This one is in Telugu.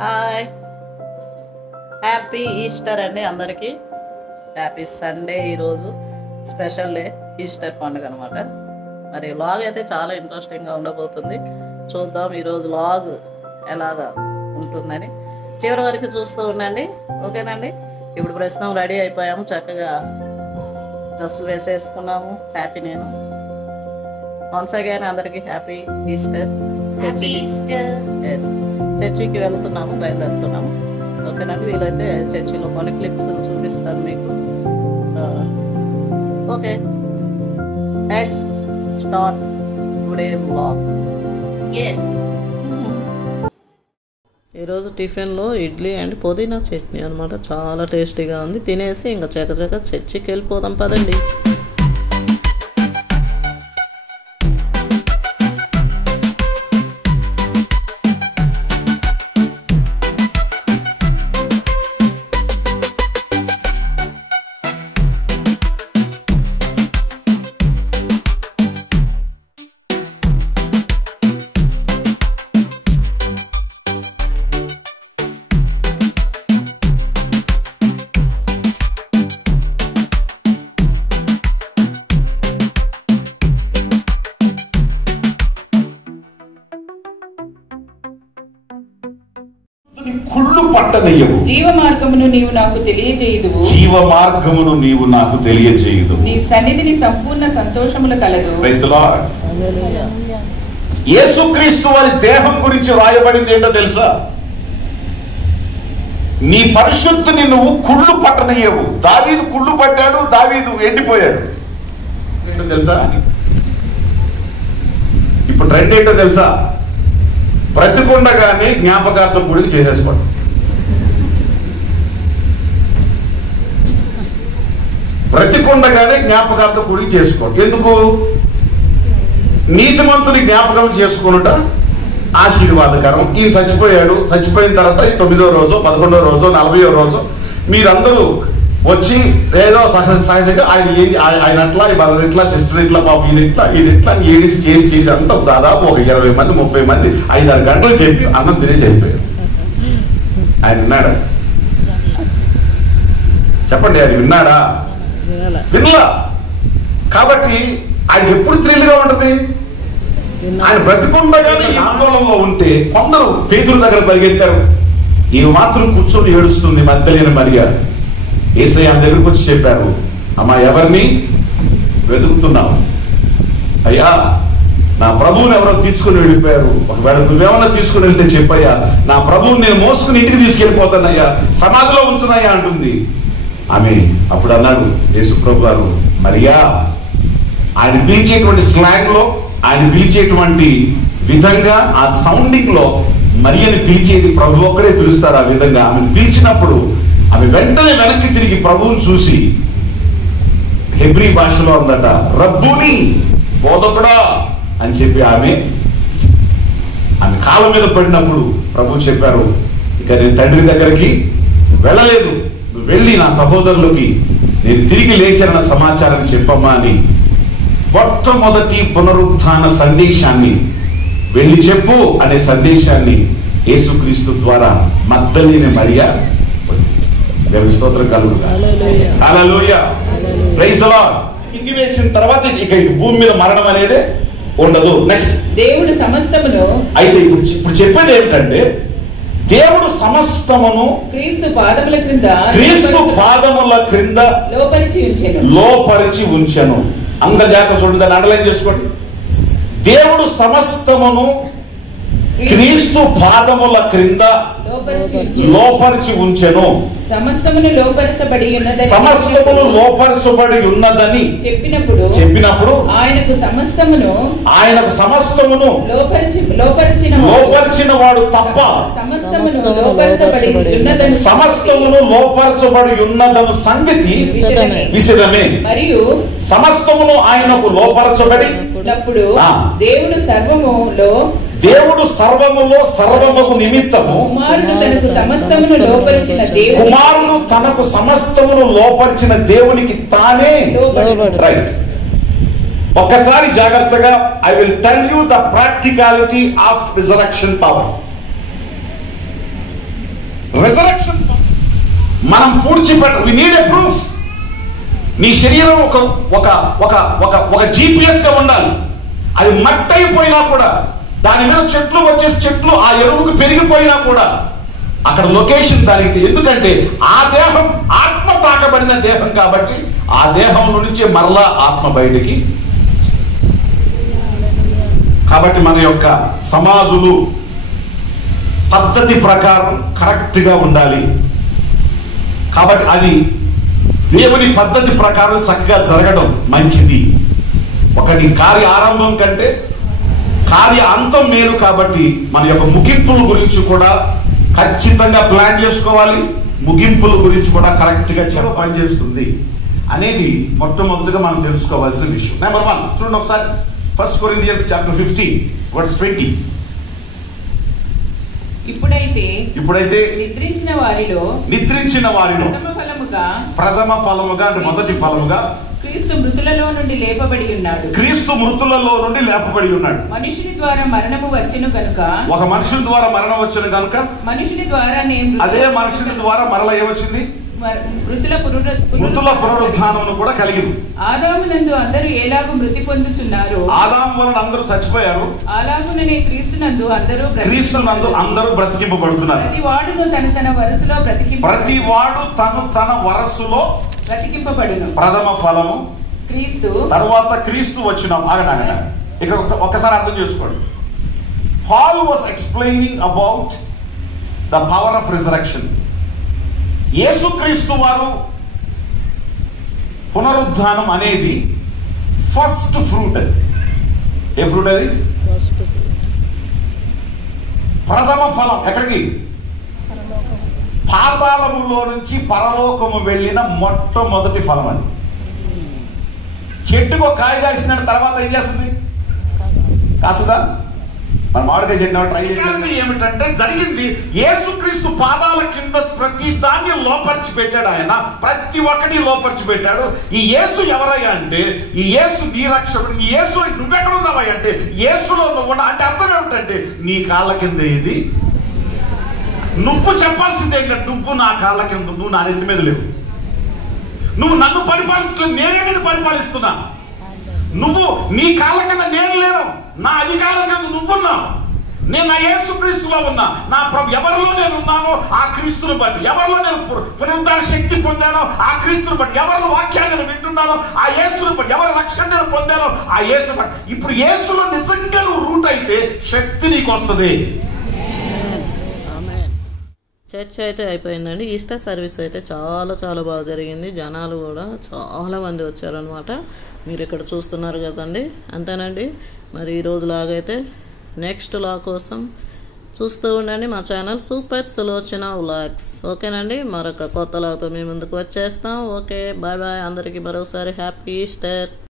హాయ్, హ్యాపీ ఈస్టర్ అండి అందరికీ. Happy Sunday. ఈరోజు స్పెషల్ డే, ఈస్టర్ పండుగ అనమాట. మరి వ్లాగ్ అయితే చాలా ఇంట్రెస్టింగ్గా ఉండబోతుంది. చూద్దాం ఈరోజు వ్లాగ్ ఎలాగా ఉంటుందని. చివరి వరకు చూస్తూ ఉండండి, ఓకేనండి. ఇప్పుడు ప్రస్తుతం రెడీ అయిపోయాము, చక్కగా డ్రెస్సులు వేసేసుకున్నాము. హ్యాపీ నేను వన్స్ అగైన్ అందరికీ హ్యాపీ ఈస్టర్. చర్చికి వెళ్తున్నాము, బయలుదేరుతున్నాము, ఓకేనండి. వీలైతే చర్చిలో కొన్ని క్లిప్స్ చూపిస్తాను మీకు. Okay, let's start today vlog. ఈరోజు టిఫిన్లో ఇడ్లీ అండ్ పుదీనా చట్నీ అనమాట. చాలా టేస్టీగా ఉంది. తినేసి ఇంకా చకచక చర్చికి వెళ్ళిపోదాం పదండి. కుళ్ళు పట్టదయ్యవు. జీవ మార్గమును నీవు నాకు తెలియజేయుదువు. జీవ మార్గమును నీవు నాకు తెలియజేయుదు. నీ సన్నిధిని సంపూర్ణ సంతోషములు కలదు. Praise the Lord. యేసుక్రీస్తు వారి దేహం గురించి రాయబడింది ఏంటో తెలుసా? నీ పరిశుద్ధిని నువ్వు కుళ్ళు పట్టనయ్యవు. దావీదు కుళ్ళు పట్టాడు, దావీదు ఎండిపోయాడు. ఏంటో తెలుసా? ఇప్పుడు ట్రెండ్ ఏంటో తెలుసా? బ్రతికుండగానే జ్ఞాపకార్థం గుడికి చేసేసుకోండి. బ్రతికుండగానే జ్ఞాపకార్థం గుడికి చేసుకోండి. ఎందుకు? నీతిమంతుని జ్ఞాపకం చేసుకునుట ఆశీర్వాదకరం. ఈయన చచ్చిపోయాడు. చచ్చిపోయిన తర్వాత 9వ రోజు, 11వ రోజు, 40వ రోజు మీరందరూ వచ్చి ఏదో సహజంగా ఆయన అట్లా, ఇట్లా సిస్టర్ ఇట్లా, పాప ఈయన ఇట్లా ఏడిసి చేసి అంతా దాదాపు ఒక 20 మంది 30 మంది 5-6 గంటలు చెప్పి అన్నం తినేసి అయిపోయారు. ఆయన విన్నాడా? చెప్పండి, ఆయన విన్నాడా? వినలా. కాబట్టి ఆయన ఎప్పుడు థ్రిల్గా ఉంటుంది? ఆయన బ్రతికుండగానే ఆందోళనలో ఉంటే కొందరు పేతురు దగ్గర పరిగెత్తారు. ఈయన మాత్రం కూర్చొని ఏడుస్తుంది మగ్దలేని మరియ. యేసయ్య ఆమె దగ్గరకు వచ్చి చెప్పారు, అమ్మా ఎవరిని వెతుకుతున్నావు? అయ్యా నా ప్రభువుని ఎవరో తీసుకుని వెళ్ళిపోయారు. ఒకవేళ నువ్వేమన్నా తీసుకుని వెళ్తే చెప్పయ్యా, నా ప్రభువుని నేను మోసుకుని ఇంటికి తీసుకెళ్ళిపోతానయ్యా, సమాధిలో ఉంచునయ్యా అంటుంది ఆమె. అప్పుడు అన్నాడు యేసు ప్రభు గారు, మరియా. ఆయన పిలిచేటువంటి స్లాంగ్ లో, ఆయన పిలిచేటువంటి విధంగా, ఆ సౌండింగ్ లో మరియని పిలిచేది ప్రభు ఒక్కడే పిలుస్తాడు. ఆ విధంగా ఆమెను పిలిచినప్పుడు ఆమె వెంటనే వెనక్కి తిరిగి ప్రభువుని చూసి హెబ్రీ భాషలో అందట, రబ్బుని, బోధకుడా అని చెప్పి ఆమె కాళ్ళ మీద పడినప్పుడు ప్రభు చెప్పారు, ఇక నేను తండ్రి దగ్గరికి వెళ్ళలేదు, నువ్వు వెళ్ళి నా సహోదరులకి నేను తిరిగి లేచారన్న సమాచారాన్ని చెప్పమ్మా అని మొట్టమొదటి పునరుత్థాన సందేశాన్ని, వెళ్ళి చెప్పు అనే సందేశాన్ని యేసుక్రీస్తు ద్వారా మగ్దలేని మరియ దేవుని స్తోత్రం కలుగుగా. హల్లెలూయా, ప్రైజ్ ది లార్డ్. ఇంటి వేసిన తర్వాత ఇక భూమి మీద మరణం అనేది ఉండదు. నెక్స్ట్, దేవుడు సమస్తమును, అయితే ఇప్పుడు చెప్పేది ఏమిటంటే, దేవుడు సమస్తమును క్రీస్తు పాదముల క్రింద లోపరిచి ఉంచెను. అందరి జాగ్రత్త చూడండి, దాన్ని అండర్లైన్ చేసుకోండి. దేవుడు సమస్తమును క్రీస్తు పాదముల క్రింద లోపరిచి ఉంచెను. సమస్తమును లోపరచబడి ఉన్నదని చెప్పినప్పుడు ఆయనకు సమస్తమును లోపరిచిన వాడు తప్ప సమస్తమును లోపరచబడి ఉన్నదను సంగతి విషదమే. మరియు సమస్తమును ఆయనకు లోపరచబడి దేవుడు సర్వములో సర్వముకు నిమిత్తము కుమారుడు తనకు సమస్తమును లోపరిచిన దేవునికి తానే. రైట్, ఒక్కసారి జాగ్రత్తగా I will tell you the practicality of resurrection power. Resurrection మనం వి నీడ్ ఎ ప్రూఫ్. నీ శరీరం ఒక ఒక ఒక ఒక ఒక GPS గా ఉండాలి. అది మట్టి అయిపోయినా కూడా, దాని మీద చెట్లు వచ్చేసి చెట్లు ఆ ఎరువుకు పెరిగిపోయినా కూడా అక్కడ లొకేషన్ దానికి. ఎందుకంటే ఆ దేహం ఆత్మ తాకబడిన దేహం కాబట్టి ఆ దేహంలో నుంచే మరలా ఆత్మ బయటికి. కాబట్టి మన యొక్క సమాధులు పద్ధతి ప్రకారం కరెక్ట్గా ఉండాలి. కాబట్టి అది దేవుని పద్ధతి ప్రకారం చక్కగా జరగడం మంచిది. ఒకటి కార్య ఆరంభం కంటే కార్య అంతం మేలు. కాబట్టి మన యొక్క ముగింపుల గురించి కూడా ఖచ్చితంగా ప్లాన్ చేసుకోవాలి. ముగింపుల గురించి కూడా కరెక్ట్గా పనిచేస్తుంది అనేది మొట్టమొదటిగా మనం తెలుసుకోవాల్సిన విషయం. నెంబర్ 1 చూడండి ఒకసారి, 1 Corinthians chapter 15 verse 20. ఇప్పుడైతే నిద్రించిన వారిలో ప్రథమ ఫలముగా అంటే మొదటి ఫలముగా క్రీస్తు మృతులలో నుండి లేపబడి ఉన్నాడు. మనుషుని ద్వారా మరణము వచ్చెను కనుక, ఒక మనుషుని ద్వారా మరణం వచ్చెను కనుక మనుషుని ద్వారా అదే మనుషుని ద్వారా మరల ఏమొచ్చింది? మృతుల పునరుద్ధానమును కూడా కలిగింది. ఆదామునందు అందరూ ఎలాగూ మృతి పొందుచున్నారు, ఆదాము వలన అందరూ చచ్చిపోయారు, అలాగుననే క్రీస్తునందు అందరూ బ్రతికింపబడుతున్నారు. ప్రతి వాడును తన వరసులో బ్రతికింపబడును. ప్రథమ ఫలము క్రీస్తు, తర్వాత క్రీస్తు వచ్చినాం. ఆగనాగన ఇక ఒక్కసారి అర్థం చేసుకోండి. Paul was explaining about the power of resurrection. Yesukreestu వారు పునరుద్ధానం అనేది ఫస్ట్ ఫ్రూట్. అది ఏ ఫ్రూట్? అది ప్రథమ ఫలం. ఎక్కడికి? పాతాళములో నుంచి పరలోకము వెళ్ళిన మొట్టమొదటి ఫలం. అది చెట్టుకు కాయ కాసిన తర్వాత ఏం చేస్తుంది? కాస్తుందా? మన మామిడికాయ చెట్టు ట్రై చేయాలి. ఏమిటంటే జరిగింది, యేసుక్రీస్తు పాదాల కింద ప్రతి దాన్ని లోపరిచి పెట్టాడు. ఆయన ప్రతి ఒక్కటి లోపరిచి పెట్టాడు. ఈ యేసు ఎవరయ్యా అంటే, ఈ యేసు నీ రక్షకుడు. ఈ యేసు నువ్వెక్కడ ఉన్నావయ్యా అంటే, యేసులో నువ్వు ఉన్నా అంటే అర్థం ఏమిటంటే, నీ కాళ్ళ కింద ఇది. నువ్వు చెప్పాల్సింది ఏంటంటే, నువ్వు నా కాళ్ళ కింద, నువ్వు నా నెత్తి మీద లేవు. నువ్వు నన్ను పరిపాలిస్తున్నా, నేనే నేను పరిపాలిస్తున్నా. నువ్వు నీ కాళ్ళ కింద నేను లేను, నా అధికారం కింద నువ్వున్నావు. నేను నా యేసుక్రీస్తులో ఉన్నా. నా ఎవరిలో నేను ఉన్నానో ఆ క్రీస్తుని బట్టి, ఎవరిలో నేను పునరుద్ధాన శక్తి పొందానో ఆ క్రీస్తుని బట్టి, ఎవరిలో వాక్యాన్ని నేను వింటున్నానో ఆ యేసుని బట్టి, ఎవరి రక్షణ నేను పొందానో ఆ యేసు బట్టి. ఇప్పుడు యేసులో నిజంగా నువ్వు రూట్ అయితే శక్తి నీకు వస్తుంది. చర్చ్ అయితే అయిపోయిందండి. ఈస్టర్ సర్వీస్ అయితే చాలా చాలా బాగా జరిగింది. జనాలు కూడా చాలామంది వచ్చారనమాట. మీరు ఇక్కడ చూస్తున్నారు కదండి. అంతేనండి. మరి ఈరోజు లాగైతే నెక్స్ట్ లా కోసం చూస్తూ ఉండండి మా ఛానల్ సూపర్ సులోచన వ్లాగ్స్. ఓకేనండి. మరొక కొత్త లాతో మీ ముందుకు వచ్చేస్తాం. Okay, bye bye. అందరికీ మరోసారి హ్యాపీ ఈస్టర్.